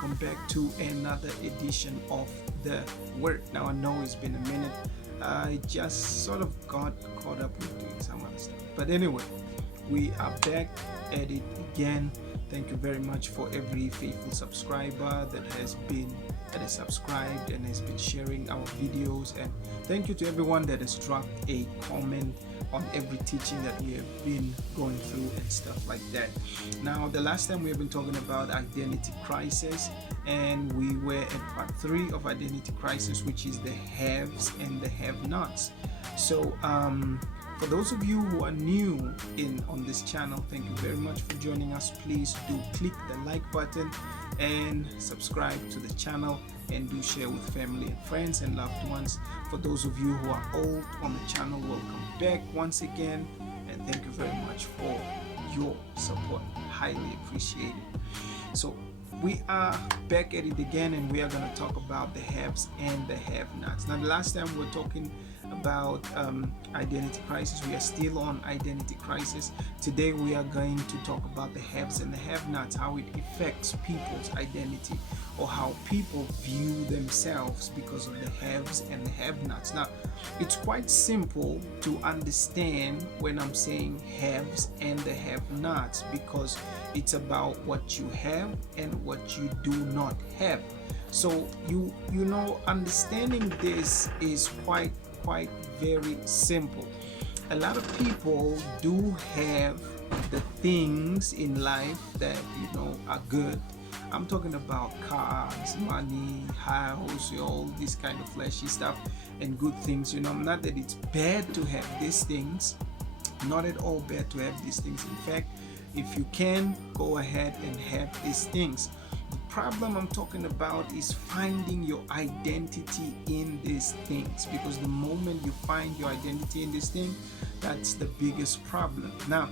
welcome back to another edition of The Word. Now, I know it's been a minute. I just sort of got caught up with doing some other stuff. But anyway, we are back at it again. Thank you very much for every faithful subscriber that has subscribed and has been sharing our videos, and thank you to everyone that has dropped a comment on every teaching that we have been going through and stuff like that. Now, the last time we have been talking about identity crisis, and we were at part 3 of identity crisis, which is the haves and the have-nots. So for those of you who are new on this channel, thank you very much for joining us. Please do click the like button and subscribe to the channel, and do share with family and friends and loved ones. For those of you who are old on the channel, welcome back once again, and thank you very much for your support. Highly appreciated. So we are back at it again, and we are going to talk about the haves and the have-nots. Now, the last time we were talking about identity crisis. We are still on identity crisis. Today we are going to talk about the haves and the have-nots, how it affects people's identity, or how people view themselves because of the haves and the have-nots. Now, it's quite simple to understand when I'm saying haves and the have-nots, because it's about what you have and what you do not have. So you know, understanding this is quite very simple. A lot of people do have the things in life that are good. I'm talking about cars, money, house, all this kind of flashy stuff and good things. Not that it's bad to have these things, not at all bad to have these things. In fact, if you can, go ahead and have these things. The problem I'm talking about is finding your identity in these things, because the moment you find your identity in this thing, that's the biggest problem. Now,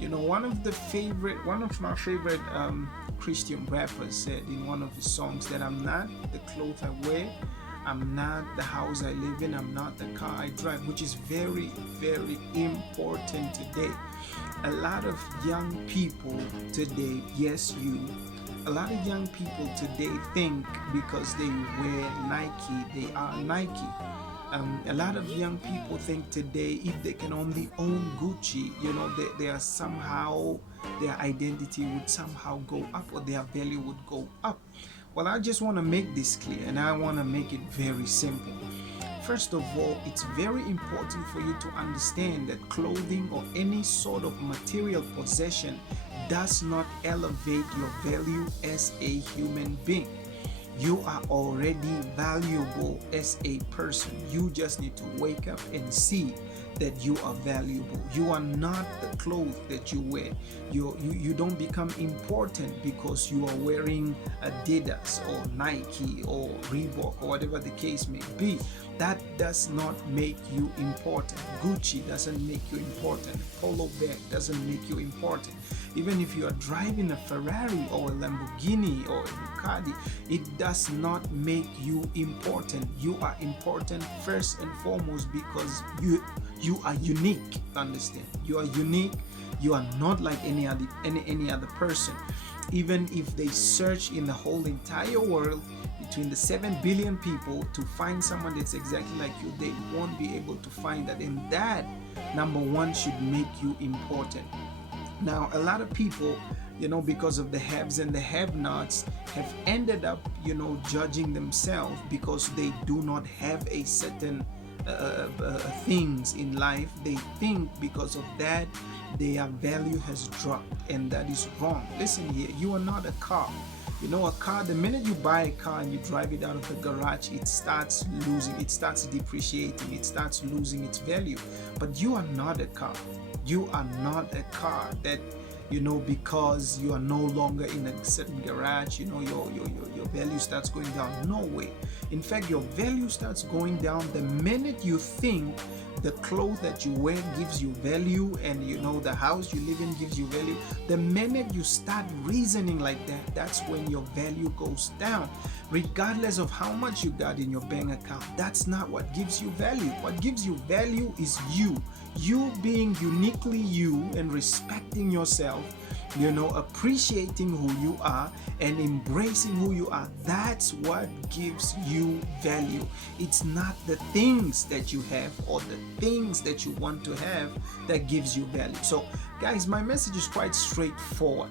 one of my favorite Christian rappers said in one of his songs that I'm not the clothes I wear, I'm not the house I live in, I'm not the car I drive, which is very, very important today. A lot of young people today, a lot of young people today think because they wear Nike, they are Nike. A lot of young people think today if they can only own Gucci, they are somehow, their identity would somehow go up, or their value would go up. Well, I just want to make this clear, and I want to make it very simple. First of all, it's very important for you to understand that clothing or any sort of material possession does not elevate your value as a human being. You are already valuable as a person. You just need to wake up and see that you are valuable. You are not the clothes that you wear. You don't become important because you are wearing Adidas or Nike or Reebok or whatever the case may be. That does not make you important. Gucci doesn't make you important. Polo bag doesn't make you important. Even if you are driving a Ferrari or a Lamborghini or a Ducati, it does not make you important. You are important first and foremost because you are unique. Understand? You are unique. You are not like any other person. Even if they search in the whole entire world between the 7 billion people to find someone that's exactly like you, they won't be able to find that. And that, number one, should make you important. Now, a lot of people, because of the haves and the have-nots, have ended up, judging themselves because they do not have a certain things in life. They think because of that, their value has dropped, and that is wrong. Listen here, you are not a car. A car, the minute you buy a car and you drive it out of the garage, it starts depreciating, it starts losing its value. But you are not a car. You are not a car that, because you are no longer in a certain garage, your value starts going down. No way. In fact, your value starts going down the minute you think the clothes that you wear gives you value, and the house you live in gives you value. The minute you start reasoning like that, that's when your value goes down. Regardless of how much you got in your bank account, that's not what gives you value. What gives you value is you being uniquely you and respecting yourself appreciating who you are and embracing who you are. That's what gives you value. It's not the things that you have or the things that you want to have that gives you value. So guys, my message is quite straightforward.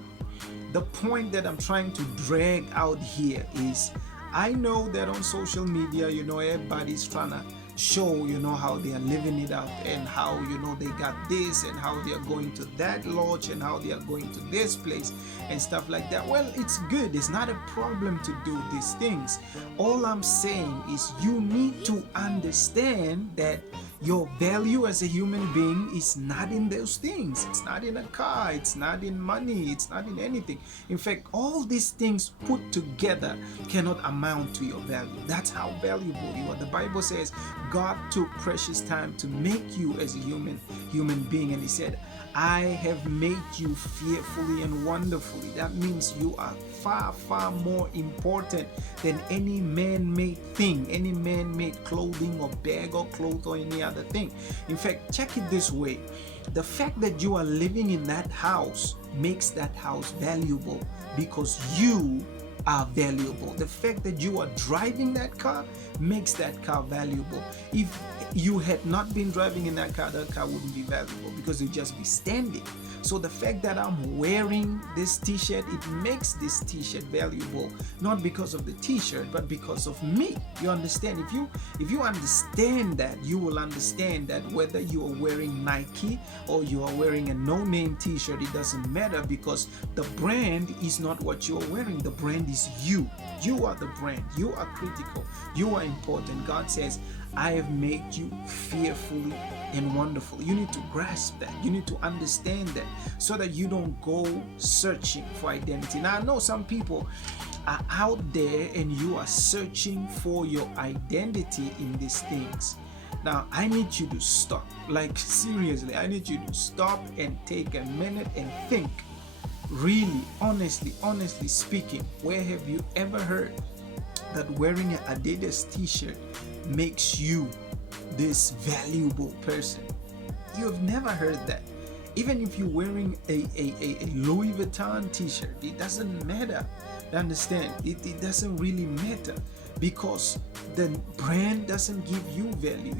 The point that I'm trying to drag out here is, I know that on social media, everybody's trying to show, how they are living it up, and how, they got this, and how they are going to that lodge, and how they are going to this place and stuff like that. Well, it's good. It's not a problem to do these things. All I'm saying is you need to understand that your value as a human being is not in those things. It's not in a car. It's not in money. It's not in anything. In fact, all these things put together cannot amount to your value. That's how valuable you are. The Bible says God took precious time to make you as a human being, and He said, I have made you fearfully and wonderfully. That means you are far, far more important than any man-made thing, any man-made clothing or bag or cloth or any other thing. In fact, check it this way. The fact that you are living in that house makes that house valuable because you are valuable. The fact that you are driving that car makes that car valuable. If you had not been driving in that car wouldn't be valuable because it would just be standing. So the fact that I'm wearing this t-shirt, it makes this t-shirt valuable, not because of the t-shirt, but because of me. You understand? If you understand that, you will understand that whether you are wearing Nike or you are wearing a no-name t-shirt, it doesn't matter, because the brand is not what you are wearing. The brand is you. You are the brand. You are critical. You are important. God says, I have made you fearfully and wonderfully. You need to grasp that. You need to understand that so that you don't go searching for identity. Now, I know some people are out there and you are searching for your identity in these things. Now, I need you to stop. Like, seriously, I need you to stop and take a minute and think. Really, honestly speaking, where have you ever heard that wearing an Adidas t-shirt makes you this valuable person? You have never heard that. Even if you're wearing a Louis Vuitton t-shirt, it doesn't matter. You understand? It doesn't really matter, because the brand doesn't give you value.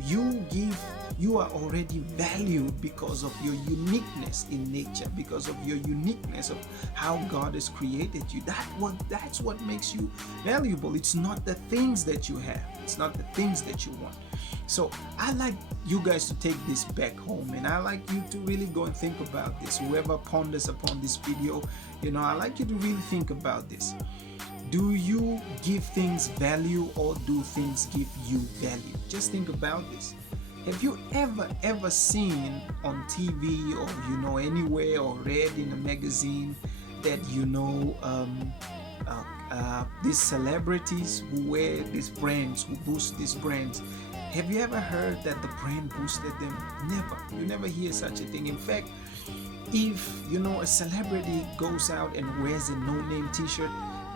You are already valued because of your uniqueness in nature, because of your uniqueness of how God has created you. That's what makes you valuable. It's not the things that you have. It's not the things that you want. So I like you guys to take this back home, and I like you to really go and think about this. Whoever ponders upon this video, I like you to really think about this. Do you give things value, or do things give you value? Just think about this. Have you ever seen on TV or anywhere, or read in a magazine that these celebrities who wear these brands, who boost these brands? Have you ever heard that the brand boosted them? Never. You never hear such a thing. In fact, if a celebrity goes out and wears a no-name t-shirt,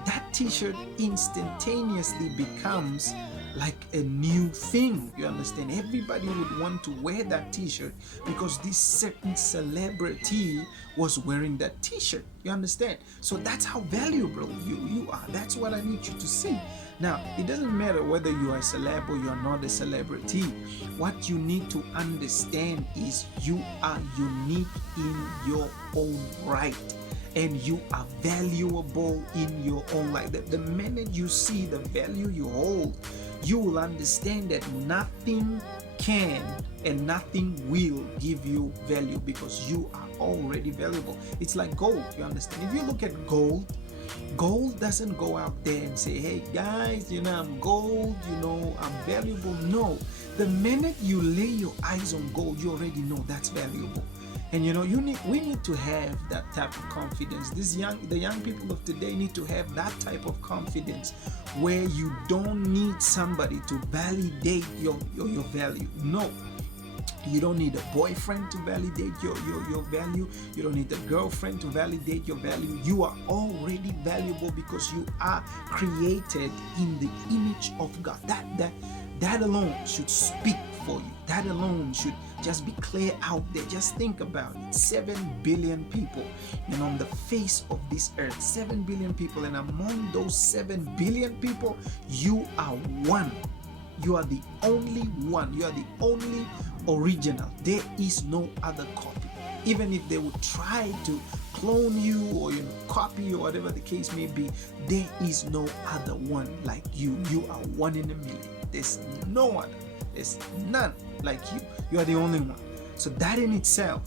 that t-shirt instantaneously becomes like a new thing. You understand? Everybody would want to wear that t-shirt because this certain celebrity was wearing that t-shirt. You understand? So that's how valuable you are. That's what I need you to see. Now, it doesn't matter whether you are a celeb or you are not a celebrity. What you need to understand is you are unique in your own right, and you are valuable in your own right. The minute you see the value you hold, you will understand that nothing can and nothing will give you value, because you are already valuable. It's like gold. You understand? If you look at gold doesn't go out there and say, hey guys, I'm gold, I'm valuable. No, the minute you lay your eyes on gold, you already know that's valuable. And we need to have that type of confidence. The young people of today need to have that type of confidence, where you don't need somebody to validate your value. No. You don't need a boyfriend to validate your value. You don't need a girlfriend to validate your value. You are already valuable because you are created in the image of God. That alone should speak for you. That alone should just be clear out there. Just think about it. 7 billion people, and on the face of this earth, 7 billion people, and among those 7 billion people, you are one. You are the only one. You are the only original. There is no other copy. Even if they would try to clone you or copy you or whatever the case may be, there is no other one like you. You are one in a million. There's no other. There's none like you. You are the only one. So that in itself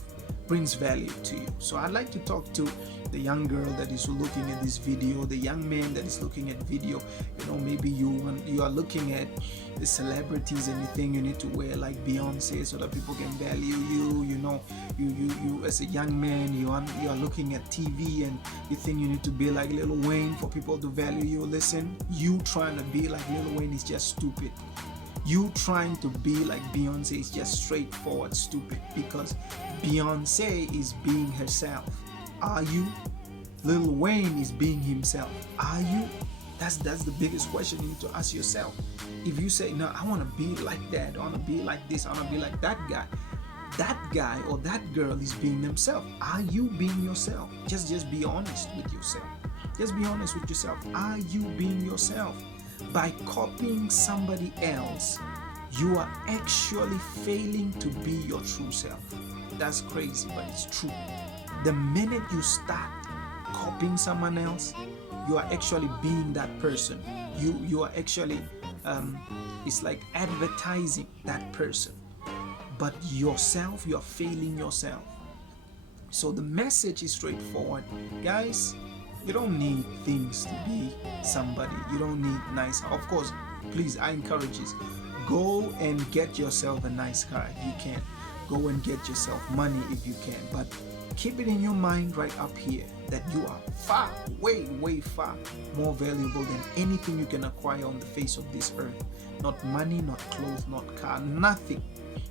brings value to you. So I'd like to talk to the young girl that is looking at this video, the young man that is looking at video. Maybe you are looking at the celebrities and you think you need to wear like Beyonce so that people can value you. You as a young man, you are looking at TV and you think you need to be like Lil Wayne for people to value you. Listen, you trying to be like Lil Wayne is just stupid. You trying to be like Beyonce is just straightforward stupid, because Beyonce is being herself. Are you? Lil Wayne is being himself. Are you? That's the biggest question you need to ask yourself. If you say, no, I want to be like that, I want to be like this, I want to be like that guy or that girl is being themselves. Are you being yourself? Just be honest with yourself. Just be honest with yourself. Are you being yourself? By copying somebody else, you are actually failing to be your true self. That's crazy, but it's true. The minute you start copying someone else, you are actually being that person. You are actually it's like advertising that person. But yourself, you are failing yourself. So the message is straightforward. Guys, you don't need things to be somebody. You don't need nice. Of course, please, I encourage you. Go and get yourself a nice car if you can. Go and get yourself money if you can. But keep it in your mind right up here that you are far, way far more valuable than anything you can acquire on the face of this earth. Not money, not clothes, not car, nothing.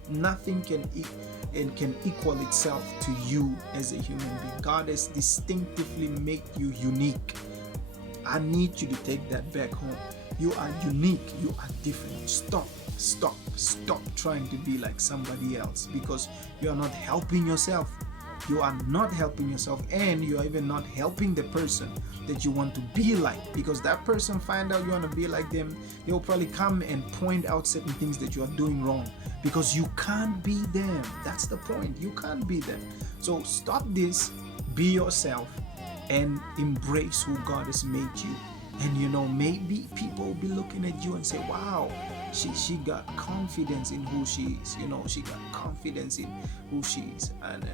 Nothing can equal itself to you as a human being. God has distinctively made you unique. I need you to take that back home. You are unique. You are different. Stop trying to be like somebody else, because you are not helping yourself. You are not helping yourself, and you are even not helping the person that you want to be like, because that person find out you want to be like them, they will probably come and point out certain things that you are doing wrong, because you can't be them. That's the point. You can't be them. So stop this, be yourself, and embrace who God has made you. And maybe people will be looking at you and say, wow, she got confidence in who she is. She got confidence in who she is, and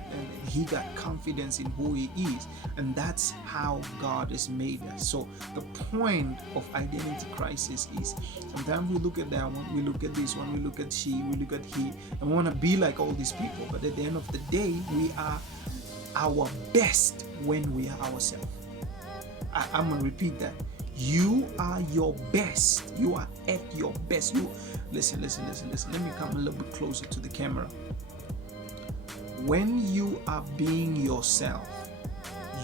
he got confidence in who he is. And that's how God has made us. So the point of identity crisis is, sometimes we look at that one, we look at this one, we look at she, we look at he, and we want to be like all these people. But at the end of the day, we are our best when we are ourselves. I'm going to repeat that. You are your best. You are at your best. Listen. Let me come a little bit closer to the camera. When you are being yourself,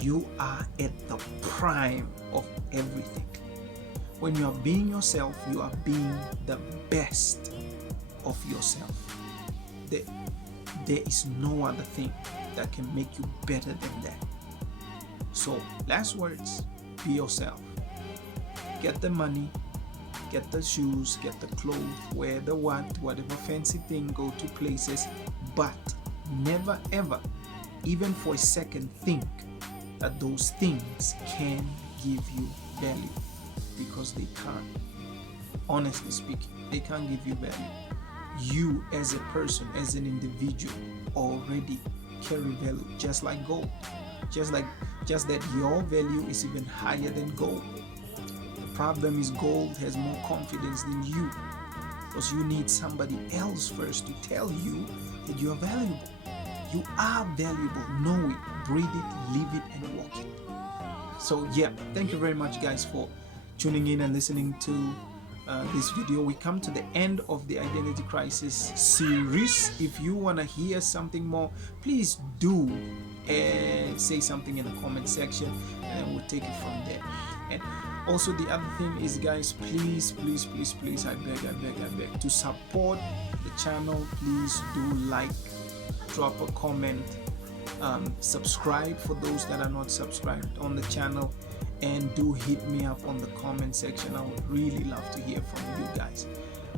you are at the prime of everything. When you are being yourself, you are being the best of yourself. There is no other thing that can make you better than that. So, last words, be yourself. Get the money, get the shoes, get the clothes, wear the whatever fancy thing, go to places, but never ever, even for a second, think that those things can give you value, because they can't. Honestly speaking, they can't give you value. You as a person, as an individual, already carry value, just like gold. Just that your value is even higher than gold. The problem is gold has more confidence than you, because you need somebody else first to tell you that you are valuable. You are valuable. Know it, breathe it, live it, and walk it. So yeah, thank you very much, guys, for tuning in and listening to this video. We come to the end of the identity crisis series. If you want to hear something more, please do say something in the comment section, and then we'll take it from there. And also, the other thing is, guys, please, I beg to support the channel, please do like, drop a comment, subscribe for those that are not subscribed on the channel, and do hit me up on the comment section. I would really love to hear from you guys.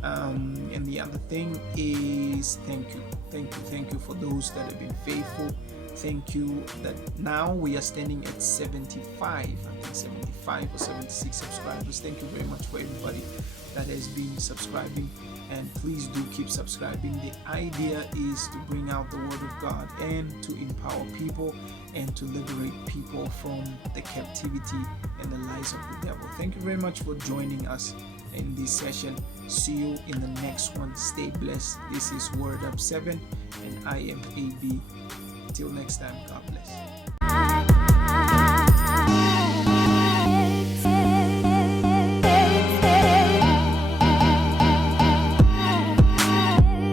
And the other thing is thank you for those that have been faithful. Thank you that now we are standing at 75, I think 75 or 76 subscribers. Thank you very much for everybody that has been subscribing, and please do keep subscribing. The idea is to bring out the word of God and to empower people and to liberate people from the captivity and the lies of the devil. Thank you very much for joining us in this session. See you in the next one. Stay blessed. This is Word Up 7 and I am AB. Till next time, God bless.